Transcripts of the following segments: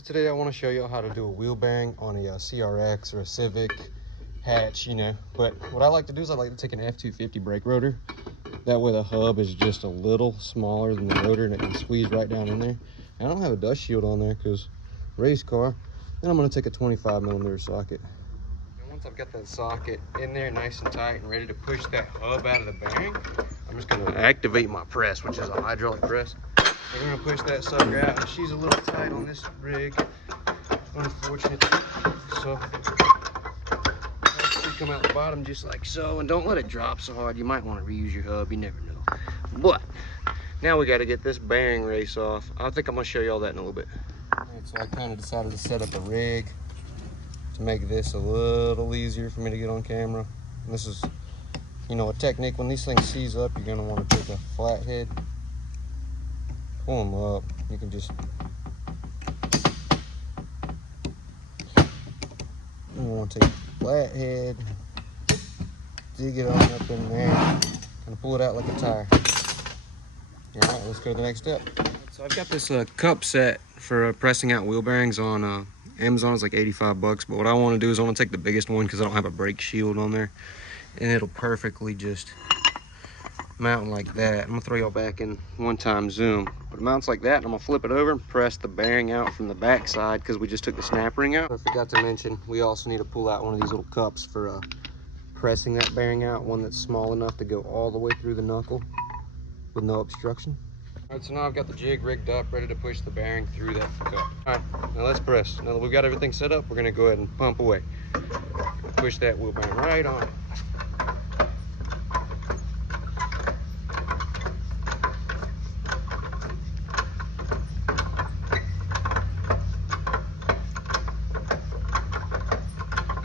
So today I want to show you how to do a wheel bearing on a CRX or a Civic hatch, you know. But what I like to do is I like to take an F250 brake rotor. That way the hub is just a little smaller than the rotor and it can squeeze right down in there. And I don't have a dust shield on there because race car. Then I'm going to take a 25mm socket. And once I've got that socket in there nice and tight and ready to push that hub out of the bearing, I'm just going to activate my press, which is a hydraulic press. We're going to push that sucker out. She's a little tight on this rig, unfortunately. So she come out the bottom just like so, and don't let it drop so hard. You might want to reuse your hub, you never know. But now we got to get this bearing race off. I think I'm going to show you all that in a little bit. All right, so I kind of decided to set up a rig to make this a little easier for me to get on camera. And this is, you know, a technique. When these things seize up, you're going to want to take a flathead, pull them up. You can just want to take a flathead, dig it on up in there, kind of pull it out like a tire. All right, let's go to the next step. So I've got this cup set for pressing out wheel bearings on Amazon. It's like 85 bucks, but what I want to do is I want to take the biggest one because I don't have a brake shield on there, and it'll perfectly just mount like that. I'm gonna throw y'all back in one-time zoom, but it mounts like that, and I'm gonna flip it over and press the bearing out from the back side because we just took the snap ring out. I forgot to mention, we also need to pull out one of these little cups for pressing that bearing out, one that's small enough to go all the way through the knuckle with no obstruction. All right, so now I've got the jig rigged up, ready to push the bearing through that cup. All right, now let's press. Now that we've got everything set up, we're gonna go ahead and pump away. Push that wheel bearing right on it.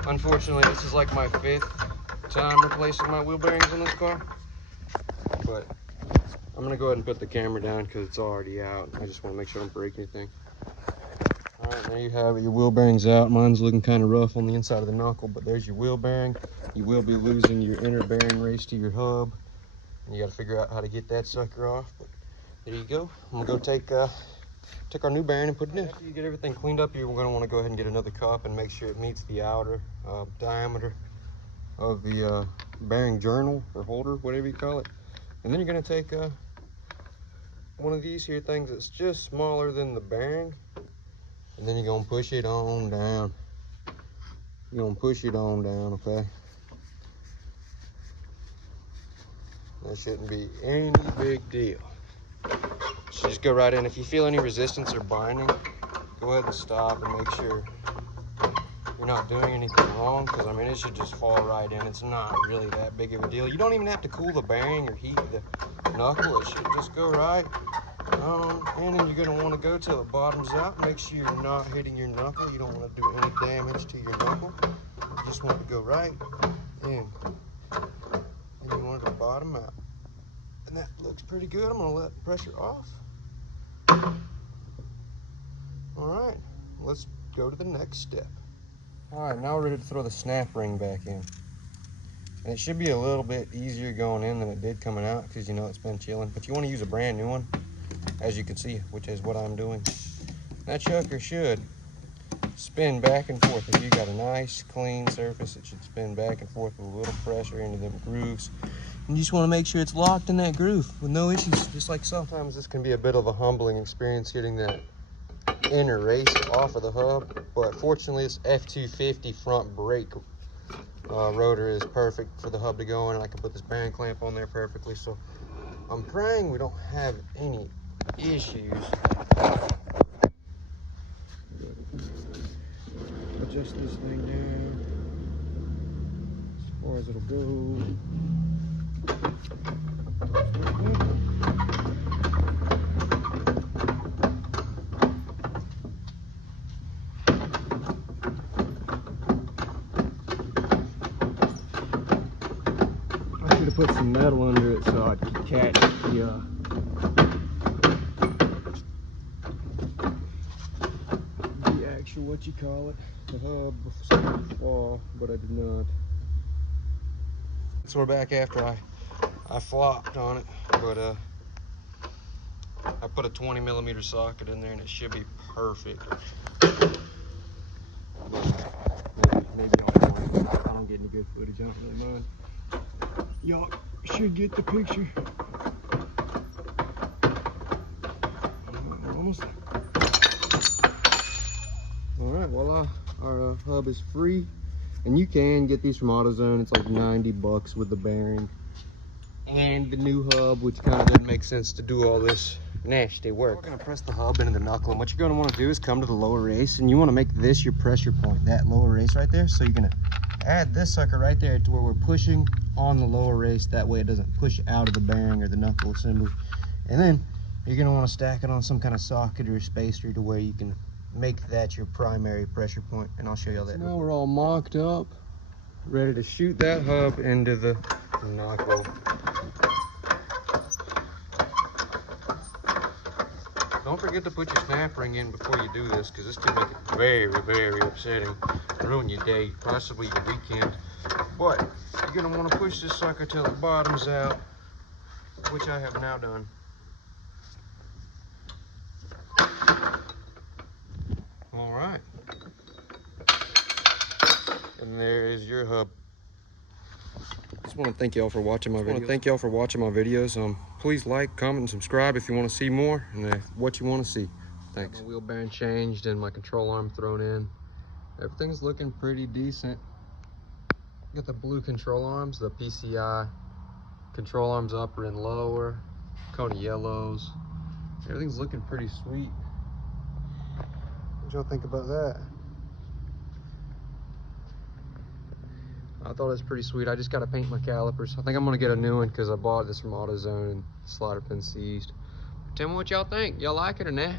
Unfortunately, this is like my 5th time replacing my wheel bearings on this car, but I'm gonna go ahead and put the camera down because it's already out. I just want to make sure I don't break anything. All right, there you have it. Your wheel bearing's out. Mine's looking kind of rough on the inside of the knuckle, but there's your wheel bearing. You will be losing your inner bearing race to your hub, and you got to figure out how to get that sucker off. But there you go. I'm gonna go take our new bearing and put it in. After you get everything cleaned up, you're going to want to go ahead and get another cup and make sure it meets the outer diameter of the bearing journal or holder, whatever you call it. And then you're going to take one of these here things that's just smaller than the bearing, and then you're going to push it on down. You're going to push it on down, okay? That shouldn't be any big deal. So just go right in. If you feel any resistance or binding, go ahead and stop and make sure you're not doing anything wrong, because I mean it should just fall right in. It's not really that big of a deal. You don't even have to cool the bearing or heat the knuckle. It should just go right in, and you're going to want to go till it bottoms out. Make sure you're not hitting your knuckle. You don't want to do any damage to your knuckle. You just want to go right in, and you want it to bottom out. And that looks pretty good. I'm going to let pressure off. All right, let's go to the next step. All right, now we're ready to throw the snap ring back in. And it should be a little bit easier going in than it did coming out because, you know, it's been chilling. But you want to use a brand new one, as you can see, which is what I'm doing. That chucker should spin back and forth. If you got a nice, clean surface, it should spin back and forth with a little pressure into them grooves. You just want to make sure it's locked in that groove with no issues, just like so. Sometimes this can be a bit of a humbling experience getting that inner race off of the hub, but fortunately this F250 front brake rotor is perfect for the hub to go in, and I can put this bearing clamp on there perfectly. So I'm praying we don't have any issues. Adjust this thing down as far as it'll go. I should have put some metal under it so I could catch the actual, what you call it, the hub before it fall, but I did not. So we're back after I flopped on it, but I put a 20mm socket in there and it should be perfect. Maybe y'all won't. I don't get any good footage. I don't really mind. Y'all should get the picture. Almost there. All right, voila. Our hub is free. And you can get these from AutoZone. It's like 90 bucks with the bearing and the new hub, which kind of doesn't make sense to do all this nasty work. We're gonna press the hub into the knuckle, and what you're gonna want to do is come to the lower race, and you want to make this your pressure point, that lower race right there. So you're gonna add this sucker right there to where we're pushing on the lower race. That way it doesn't push out of the bearing or the knuckle assembly. And then you're gonna want to stack it on some kind of socket or spacer to where you can make that your primary pressure point, and I'll show you all that. So now we're all mocked up, ready to shoot that hub into the knuckle. Don't forget to put your snap ring in before you do this, because this can make it very, very upsetting, ruin your day, possibly your weekend. But you're gonna want to push this sucker till the bottom's out, which I have now done. All right, and there is your hub. I just want to thank y'all for watching my videos. Please like, comment, and subscribe if you want to see more and what you want to see. Thanks. My wheel bearing changed and my control arm thrown in. Everything's looking pretty decent. Got the blue control arms, the PCI control arms, upper and lower, Kona yellows. Everything's looking pretty sweet. What y'all think about that? I thought it was pretty sweet. I just got to paint my calipers. I think I'm going to get a new one because I bought this from AutoZone and the slider pin seized. Tell me what y'all think. Y'all like it or nah?